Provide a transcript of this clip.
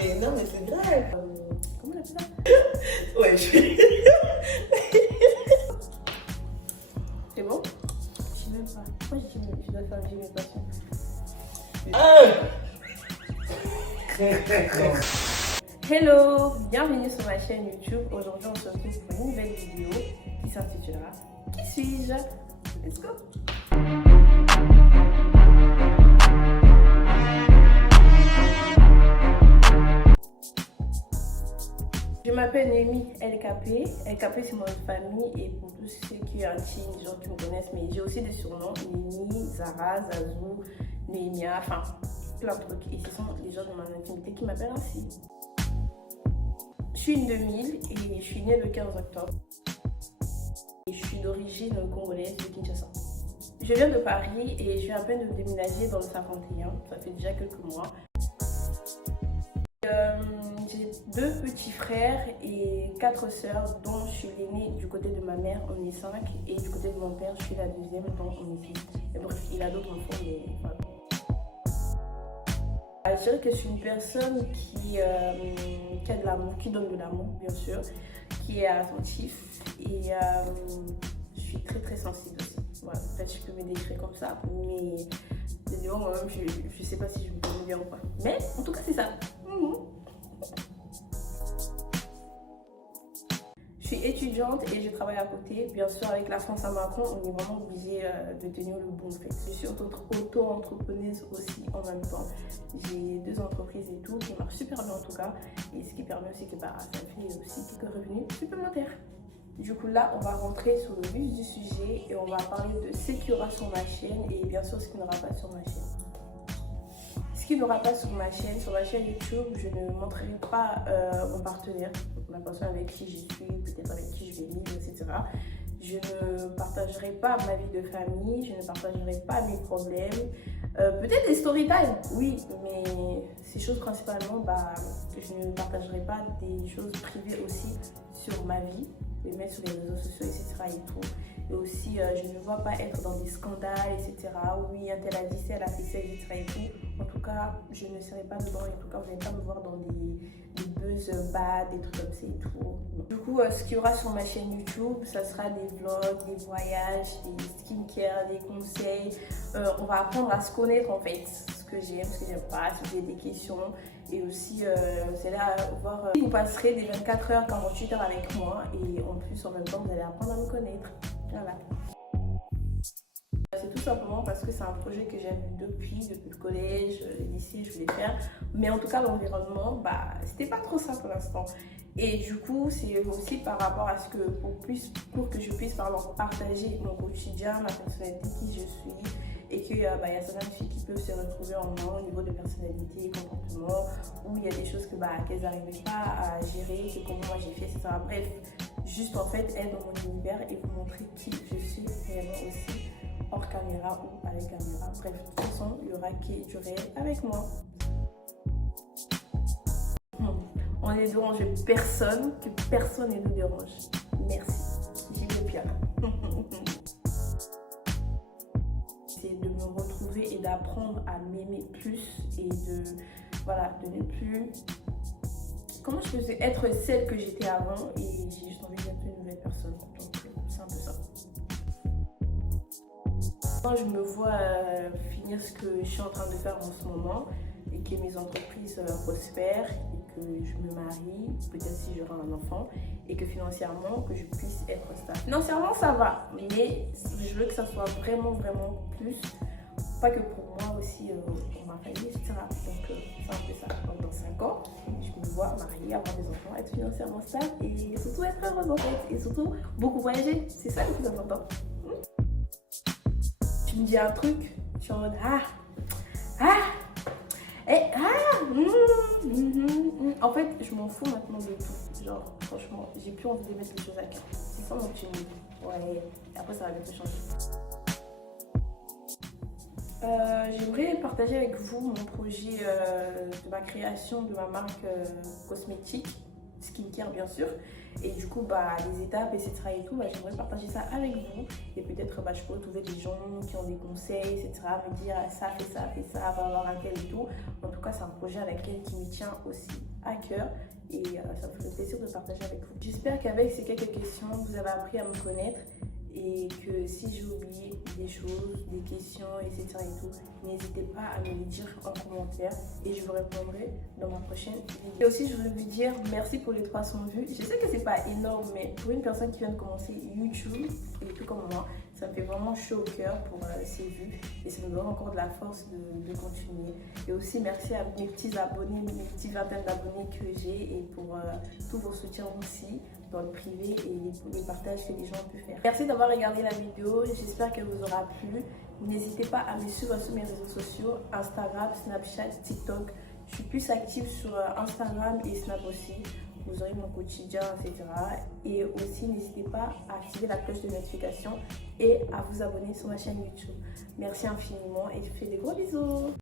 mais non, mais c'est vrai. Comment on appelle ça? Ouais, je suis. C'est bon? Je sais même pas. Pourquoi je dois faire une imitation? Hello, bienvenue sur ma chaîne YouTube. Aujourd'hui, on se retrouve pour une nouvelle vidéo qui s'intitulera Qui suis-je? Let's go! Je m'appelle Noémie LKP. LKP, c'est mon nom de famille, et pour tous ceux qui ont un team, des gens qui me connaissent, mais j'ai aussi des surnoms: Noémie, Zara, Zazou, Noémia, enfin plein de trucs. Et ce sont les gens de mon intimité qui m'appellent ainsi. Je suis une 2000 et je suis née le 15 octobre. Et je suis d'origine congolaise de Kinshasa. Je viens de Paris et je viens à peine de déménager dans le 51. Ça fait déjà quelques mois. J'ai 2 petits frères et 4 sœurs, dont je suis l'aînée du côté de ma mère, on est 5, et du côté de mon père, je suis la deuxième, dont on est 6. Et bref, il a d'autres enfants, mais voilà. Je dirais que je suis une personne qui a de l'amour, qui donne de l'amour, bien sûr, qui est attentif, et je suis très sensible aussi. Voilà, peut-être je peux me décrire comme ça, mais moi-même, je sais pas si je me connais bien ou pas. Mais en tout cas, c'est ça. Je suis étudiante et je travaille à côté. Bien sûr, avec la France à Macron, on est vraiment obligé de tenir le bon fait. Je suis auto-entrepreneuse aussi en même temps. J'ai 2 entreprises et tout qui marchent super bien en tout cas. Et ce qui permet aussi que ça fait aussi quelques revenus supplémentaires. Du coup, là, on va rentrer sur le vif du sujet et on va parler de ce qu'il y aura sur ma chaîne et bien sûr ce qu'il n'y aura pas sur ma chaîne. Ce qu'il n'y aura pas sur ma chaîne YouTube, je ne montrerai pas mon partenaire, la personne avec qui je suis, peut-être avec qui je vais vivre, etc. Je ne partagerai pas ma vie de famille, je ne partagerai pas mes problèmes. Peut-être des story time, oui, mais ces choses principalement, je ne partagerai pas des choses privées aussi sur ma vie, les mettre sur les réseaux sociaux, etc. et tout. Et aussi, je ne vois pas être dans des scandales, etc. Oui, un tel a dit ça, elle a fait ça, etc. et tout. En tout cas, je ne serai pas dedans. En tout cas, vous n'allez pas me voir dans des buzz bad, des trucs comme ça et tout. Du coup, ce qu'il y aura sur ma chaîne YouTube, ça sera des vlogs, des voyages, des skincare, des conseils. On va apprendre à se connaître en fait. Ce que j'aime, ce que j'aime pas, si vous avez des questions. Et aussi, c'est là voir. Vous passerez des 24 heures, 48 heures avec moi. Et en plus, en même temps, vous allez apprendre à me connaître. Voilà. C'est tout simplement parce que c'est un projet que j'aime depuis le collège, le lycée, je voulais faire. Mais en tout cas, l'environnement, c'était pas trop ça pour l'instant. Et du coup, c'est aussi par rapport à ce que, pour que je puisse partager mon quotidien, ma personnalité, qui je suis. Et qu'il y a certaines filles qui peuvent se retrouver en moi au niveau de personnalité, comportement, où il y a des choses qu'elles n'arrivaient pas à gérer, que comment moi j'ai fait, etc. Bref, juste en fait être dans mon univers et vous montrer qui je suis réellement aussi, hors caméra ou avec caméra. Bref, de toute façon, il y aura qui du réel avec moi. On ne dérange personne, que personne ne nous dérange. Merci. J'y vais bien. C'est de me retrouver et d'apprendre à m'aimer plus et de ne plus... Comment je peux être celle que j'étais avant, et j'ai juste envie d'être une nouvelle personne. Donc c'est un peu ça. Moi, je me vois finir ce que je suis en train de faire en ce moment et que mes entreprises prospèrent et que je me marie, peut-être si j'aurai un enfant, et que financièrement, que je puisse être stable. Financièrement, ça va, mais je veux que ça soit vraiment plus, pas que pour moi aussi, pour ma famille, etc. Donc c'est un peu ça. Donc dans 5 ans, je me vois marier, avoir des enfants, être financièrement stable et surtout être heureuse en fait. Et surtout beaucoup voyager, c'est ça le plus important. Tu me dis un truc, je suis en mode en fait, je m'en fous maintenant de tout. Genre, franchement, j'ai plus envie de mettre les choses à cœur. C'est ça mon petit mood. Ouais, et après ça va bientôt changer. J'aimerais partager avec vous mon projet de ma création de ma marque cosmétique. skincare bien sûr. Et du coup, les étapes, etc. et tout, j'aimerais partager ça avec vous. Et peut-être, je pourrais trouver des gens qui ont des conseils, etc. Me dire, ça, fais ça, va avoir un tel et tout. En tout cas, c'est un projet avec lequel qui me tient aussi à cœur. Et ça me ferait plaisir de partager avec vous. J'espère qu'avec ces quelques questions, vous avez appris à me connaître. Et que si j'ai oublié des choses, des questions, etc. et tout, n'hésitez pas à me les dire en commentaire et je vous répondrai dans ma prochaine vidéo. Et aussi, je voulais vous dire merci pour les 300 vues. Je sais que c'est pas énorme, mais pour une personne qui vient de commencer YouTube, et tout comme moi, ça me fait vraiment chaud au cœur pour ces vues et ça me donne encore de la force de continuer. Et aussi, merci à mes petits abonnés, mes petites vingtaines d'abonnés que j'ai et pour tous vos soutiens aussi dans le privé et pour les partages que les gens ont pu faire. Merci d'avoir regardé la vidéo, j'espère qu'elle vous aura plu. N'hésitez pas à me suivre sur mes réseaux sociaux, Instagram, Snapchat, TikTok. Je suis plus active sur Instagram et Snap aussi. Vous aurez mon quotidien, etc. Et aussi, n'hésitez pas à activer la cloche de notification et à vous abonner sur ma chaîne YouTube. Merci infiniment et je vous fais des gros bisous.